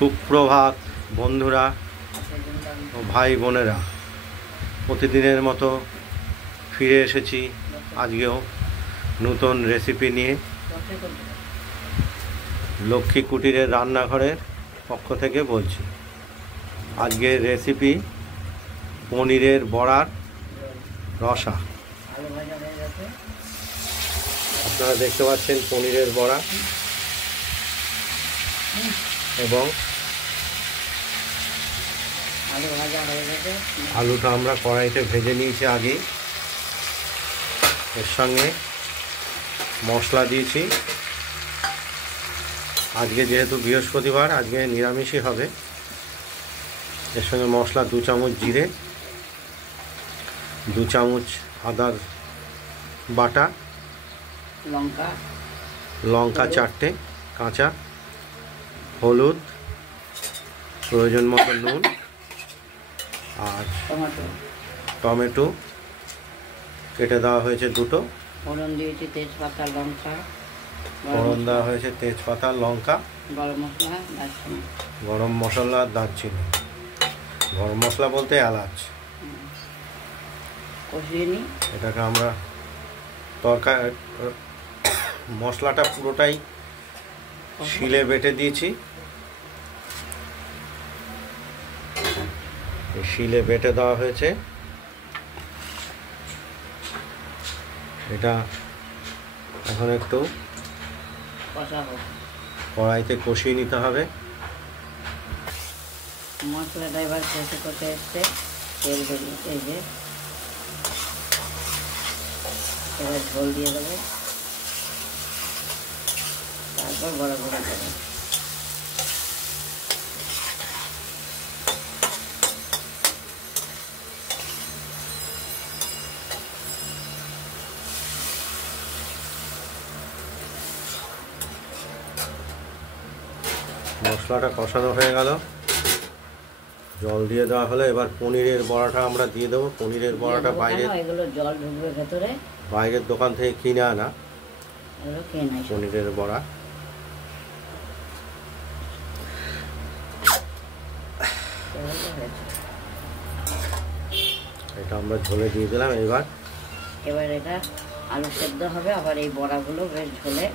সুপ্রভাত বন্ধুরা ও ভাই বোনেরা, প্রতিদিনের মতো ফিরে এসেছি আজকেও নতুন রেসিপি নিয়ে। লক্ষ্মী কুটিরের রান্নাঘরের পক্ষ থেকে বলছি। আজকের রেসিপি পনিরের বড়ার রসা। আপনারা দেখতে পাচ্ছেন পনিরের বড়া এবং আলুটা আমরা কড়াইতে ভেজে নিয়েছি আগে। এর সঙ্গে মশলা দিয়েছি। আজকে যেহেতু বৃহস্পতিবার, আজকে নিরামিষই হবে। এর সঙ্গে মশলা 2 চামচ জিরে, 2 চামচ আদার বাটা, লঙ্কা 4টে কাঁচা, হলুদ, প্রয়োজন মতো নুন, আর টমেটো কেটে দেওয়া হয়েছে 2টো। ফোড়ন দিয়েছি তেজপাতা লঙ্কা, ফোড়ন দেওয়া হয়েছে তেজপাতা লঙ্কা, গরম মশলা দারচিনি। গরম মশলা বলতে এলাচ। কষিয়ে নিই। এটাকে আমরা তরকারি মশলাটা পুরোটাই শিলে বেটে দিয়েছি। শিলে বেটে দেওয়া হয়েছে। এটা এখন একটু কড়াইতে কষিয়ে নিতে হবে। মশলাটা এবার কষে কষে এসছে, তেল বেরিয়েছে। এই যে এবার ঝোল দিয়ে দেবো, তারপর বড় বড় দেবো। মশলাটা কষানো হয়ে গেল, জল দিয়ে দেওয়া হলো। এবার পনিরের বড়াটা আমরা দিয়ে দেবো। পনিরের বড়াটা এগুলো জল ঢুকবে ভেতরে, বাইরের দোকান থেকে কিনে আনা পনিরের বড়া। এটা আমরা ঝোলে দিয়ে দিলাম। এবার এটা আলু সেদ্ধ হবে, আবার এই বড়াগুলো বেশ ঝোলে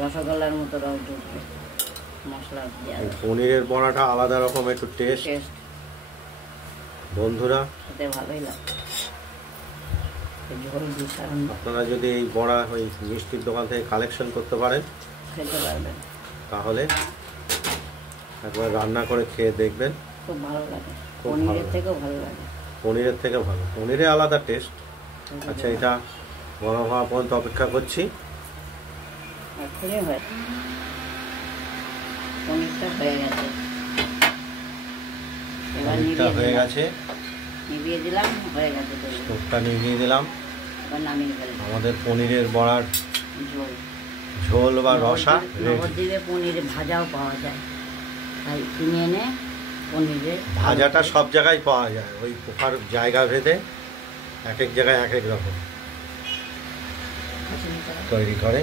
রসগোল্লার মতো রস ঢুকবে। মশলা পনিরের বড়াটা আলাদা রকম একটু টেস্ট বন্ধুরা, খেতে ভালোই লাগে। আপনারা যদি এই বড়া ওই মিষ্টির দোকান থেকে কালেকশন করতে পারেন খেতে পারবেন, তাহলে একবার রান্না করে খেয়ে দেখবেন। খুব ভালো লাগে। পনিরের থেকেও ভালো লাগে। পনিরের থেকে ভালো, পনিরে আলাদা টেস্ট। আচ্ছা, এটা বড় হওয়া পর্যন্ত অপেক্ষা করছি। এখনই হয়, পনিরটা হয়ে গেছে। এবার হয়ে গেছে, নিভিয়ে দিলাম, হয়ে গেছে। স্টোভটা নিভিয়ে দিলাম। এবার নামিয়ে ফেললাম। আমাদের পনিরের বড়ার ঝোল বা রসা। নবদ্বীপে পনির ভাজাও পাওয়া যায়, তাই কিনে এনে পনিরের ভাজাটা সব জায়গায় পাওয়া যায়। ওই পোকার জায়গা ভেদে এক এক জায়গায় এক এক রকম তৈরি করে।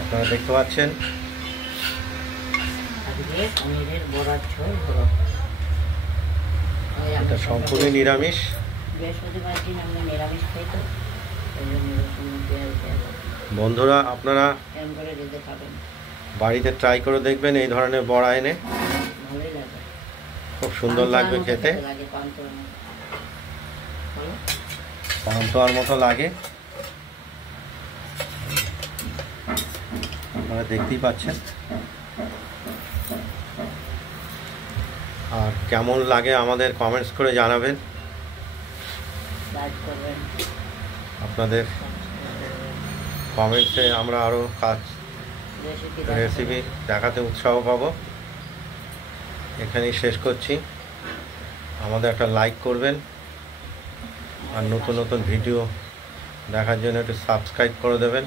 আপনারা দেখতে পাচ্ছেন পনিরের বড়ার ঝোল। এটা সম্পূর্ণ নিরামিষ। বৃহস্পতিবার দিন আমরা নিরামিষ খাই, তো বন্ধুরা আপনারা বাড়িতে ট্রাই করে দেখবেন এই ধরনের বড়া এনে। ভালোই লাগে, খুব সুন্দর লাগবে খেতে, পান্তুয়ার মতো লাগে। আপনারা দেখতেই পাচ্ছেন। আর কেমন লাগে আমাদের কমেন্টস করে জানাবেন। আপনাদের কমেন্টসে আমরা আরও রেসিপি দেখাতে উৎসাহ পাবো। এখানেই শেষ করছি। আমাদের একটা লাইক করবেন, আর নতুন নতুন ভিডিও দেখার জন্য একটু সাবস্ক্রাইব করে দেবেন।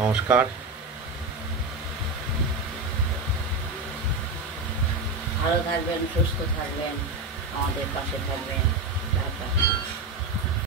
নমস্কার। ভালো থাকবেন, সুস্থ থাকবেন, আমাদের পাশে থাকবেন। টাটা।